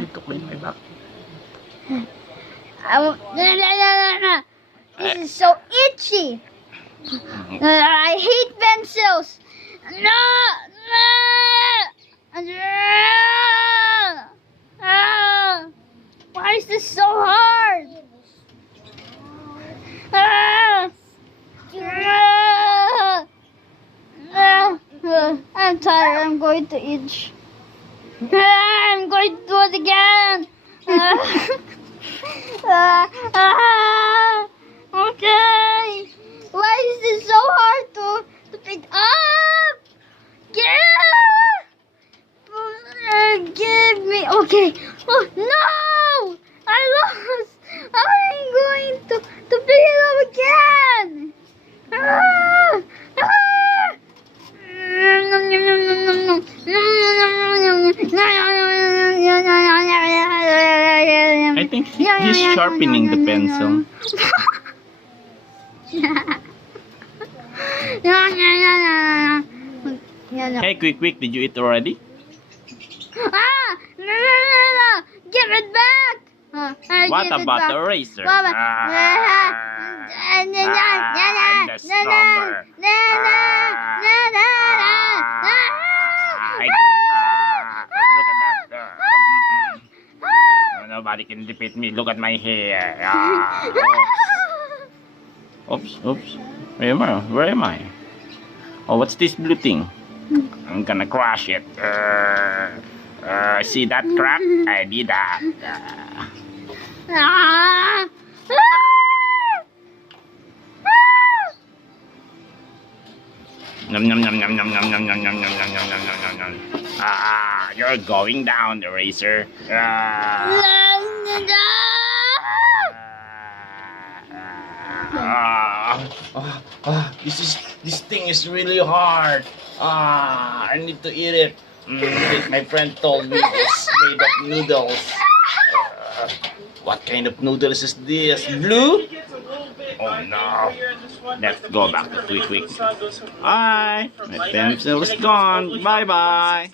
need to clean my back. This is so itchy. I hate pencils. Why is this so hard? I'm tired. I'm going to itch. I'm going to do it again. Okay. Why is this so hard to pick up? Give me. Okay. Oh no! I lost. I'm going to pick it up again. I think he's sharpening the pencil. Hey, quick, did you eat already? No. Give it back. What about the eraser? The stronger. Look at that. Nobody can defeat me. Look at my hair. Oops. Where am I? Oh, what's this blue thing? I'm gonna crush it. See that crack? I did that. You're going down, eraser. This thing is really hard. I need to eat it. My friend told me it's made of noodles. What kind of noodles is this? Blue? Oh no. Let's go back to quick. Bye. My pencil is gone. Bye.